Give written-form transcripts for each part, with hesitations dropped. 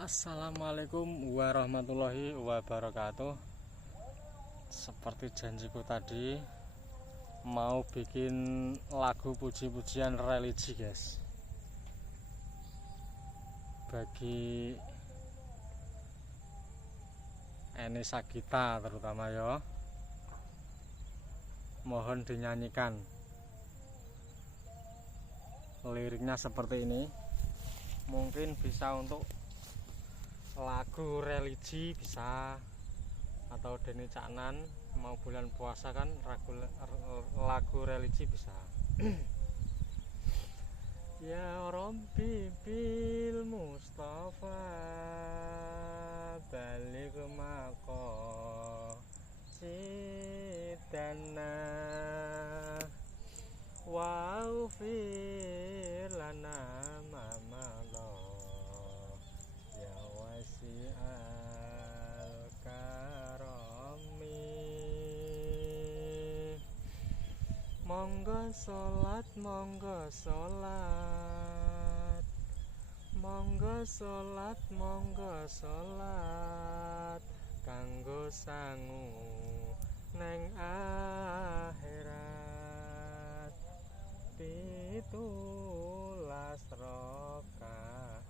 Assalamualaikum warahmatullahi wabarakatuh. Seperti janjiku tadi, mau bikin lagu puji-pujian religi, guys. Bagi Eni Sagita terutama ya, mohon dinyanyikan. Liriknya seperti ini. Mungkin bisa untuk lagu religi, bisa, atau Deni Caknan mau bulan puasa kan lagu religi bisa. Ya Rabbi bil Mustafa balik maqasidana wa ufir lana mamalo ya wasi'al karami. Monggo salat, monggo salat, monggo salat, monggo salat kanggo sangu neng akhirat. 17 rakaat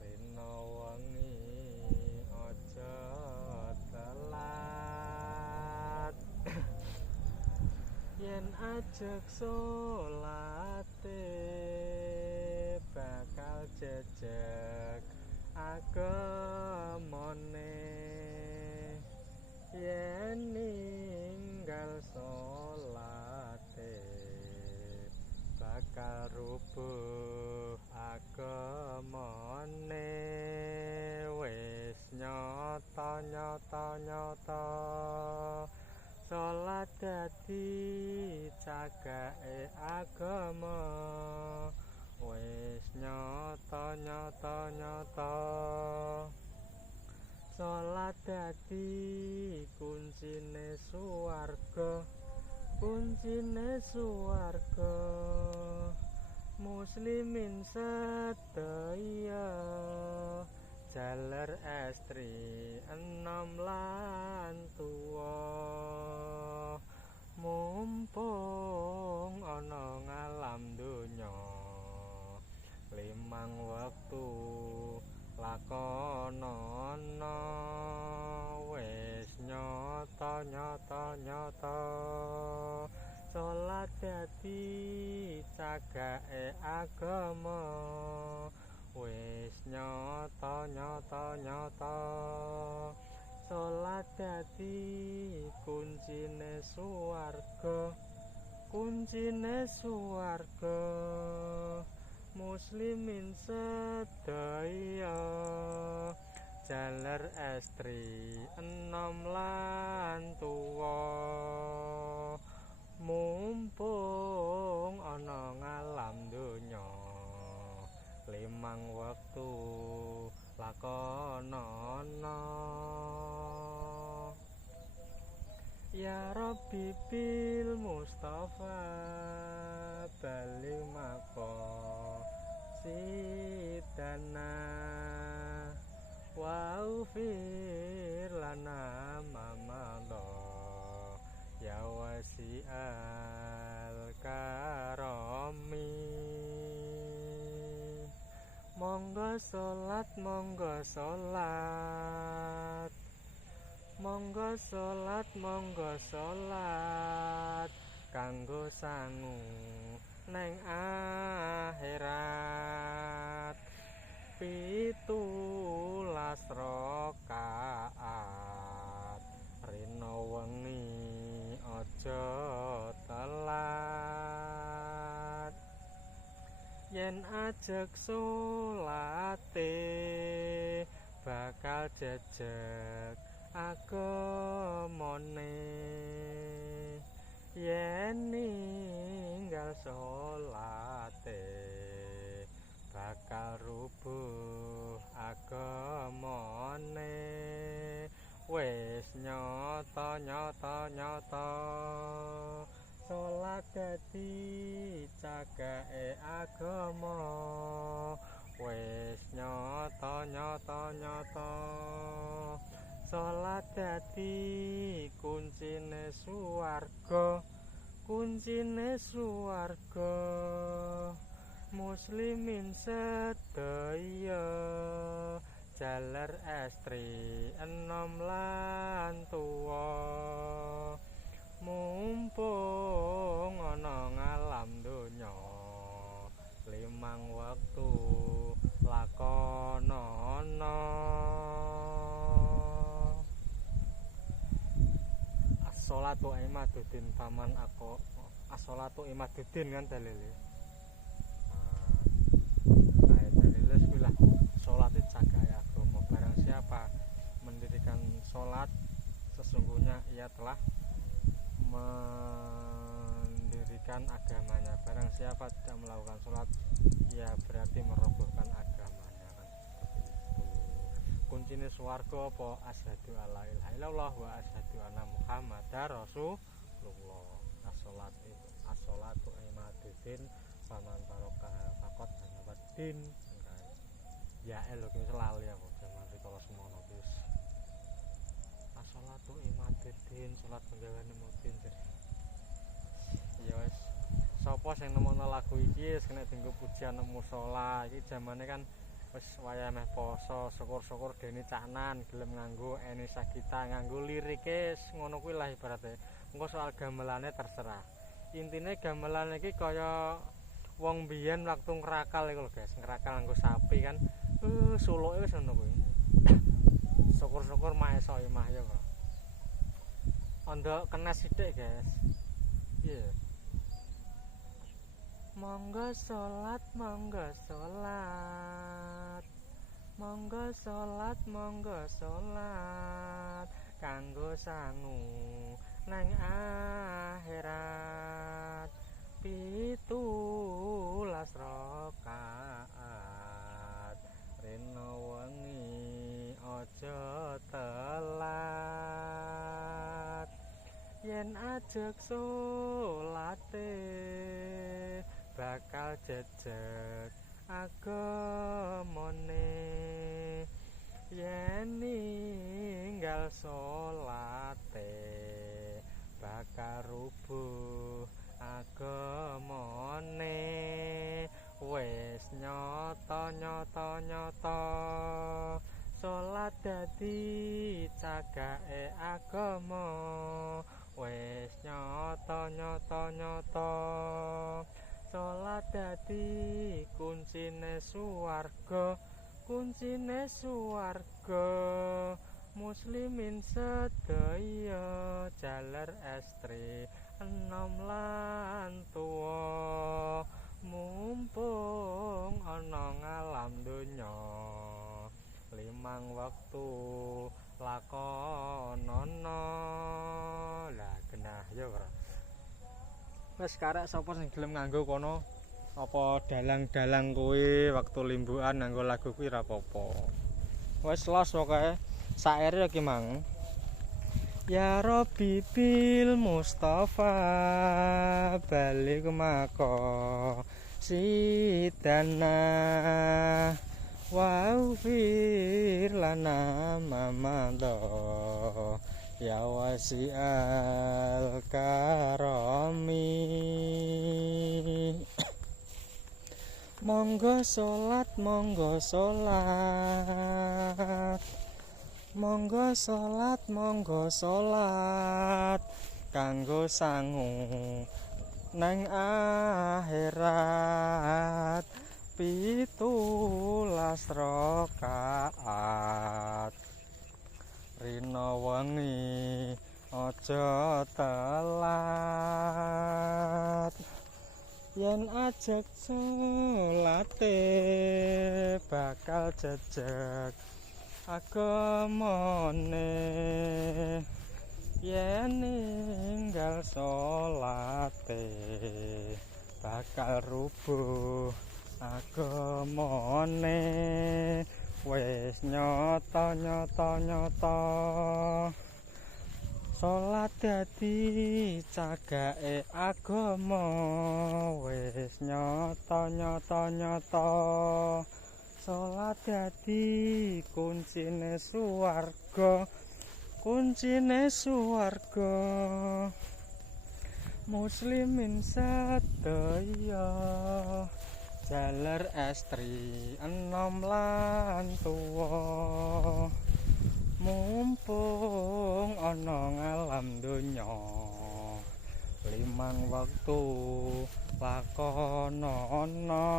rino wengi aja telat. Yen ajeg salate bakal jejeg agemane. Yen ninggal salate bakal rubuh agemane. Wis nyata salat dadi cagake agama. Wis nyata salat dadi kuncine swarga, kuncine swarga. Muslimin sedaya jaler estri enom lan tuwa, mumpung ana ngalam donya 5 wektu lakonana. Wis nyata salat dadi cagake agama. Wis nyata salat dadi kuncine swarga, kuncine swarga. Muslimin sedaya jaler estri enom lan tuwa, mumpung ana ngalam donya 5 wektu lakonana. Ya Rabbi bil Mustafa balik maqasidana wa ufir lana mamalo ya wasi'al karami. Monggo salat, monggo salat, monggo salat, monggo salat kanggo sangu neng akhirat. 17 rakaat rino wengi aja telat. Yen ajeg salate bakal jejeg agemane. Yen ninggal salate bakal rubuh agemane. Wis nyata salat dadi cagake agama. Wis nyata nyata-nyata salat dadi kuncine swarga muslimin sedaya jaler estri enom lan tuwa mumpung ana ngalam donya limang wektu lakonana as-sholatu imaduddin paman aku as-sholatu imaduddin kan dalile dalile sebelah sholat itu cagak agama barang siapa mendirikan sholat sesungguhnya ia telah mendirikan agamanya barang siapa tidak melakukan sholat ia berarti merobohkan agamanya kan seperti itu kuncine swarga apa asyhadu alla ilaha illallah wa asyhadu anna muhammadar rasulullah as-sholatu imaduddin paman barokah fakot hanawaddin ya lho ki lali aku jaman rikala semono wis as-sholatu imaduddin salat penggaweane mudin ya wis sapa sing nemokno lagu iki wis kena dienggo pujian nang musala iki jamane kan wis wayah meh poso syukur-syukur dene caknan gelem nganggo Eni Sagita nganggo lirike ngono kuwi lah ibarate engko soal gamelane terserah intine gamelan iki kaya wong biyen waktu ngrakal iku lho guys ngrakal nganggo sapi kan suluke wis ngono kuwi syukur-syukur maesuk imah ya kok ondok kenes sithik guys iya monggo salat monggo salat monggo salat monggo salat kanggo sangu nang akhirat 17 rakaat rena wengi aja telat yen ajeg salate bakal jejeg agamane yen ninggal salate bakal rubuh agamane wis nyata salat dadi cagake agama wis nyata salat dadi kuncine swarga muslimin sedaya jaler estri enom lan tuwa mumpung ana ngalam donya limang wektu lakonana lah genah ya ora wis karek sapa sing gelem nganggo kono apa dalang-dalang kuwi waktu limbukan nganggo lagu kuwi ra apa-apa wis los pokoke saire iki mang ya Rabbi bil Mustafa balik mako sidana wa'ufir lana mamado ya wasi'al karami monggo salat monggo salat kanggo sangu nang akhirat 17 rakaat rina wengi aja telat yen ajeg salate bakal jejeg agamane yen ninggal salate bakal rubuh agamane wis nyata salat dadi cagake agama wis nyata Salat dadi kuncine swarga, kuncine swarga. Muslimin sedaya jaler estri enom lan tuwa, mumpung ana ngalam donya, limang wektu lakonana.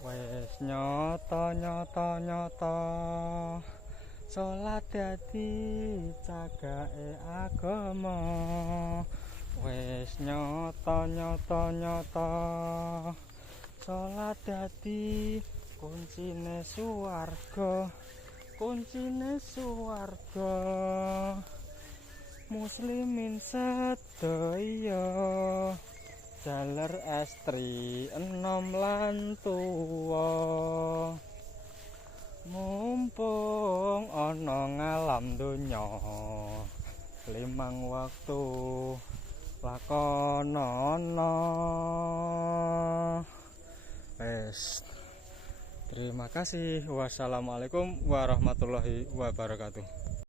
Wis nyata salat dadi cagake agama. Wis nyata salat dadi kuncine swarga, kuncine swarga. Muslimin sedaya jaler estri enom lan tuwa, mumpung ana ngalam donya, limang waktu lakonana. Wes, terima kasih. Wassalamualaikum warahmatullahi wabarakatuh.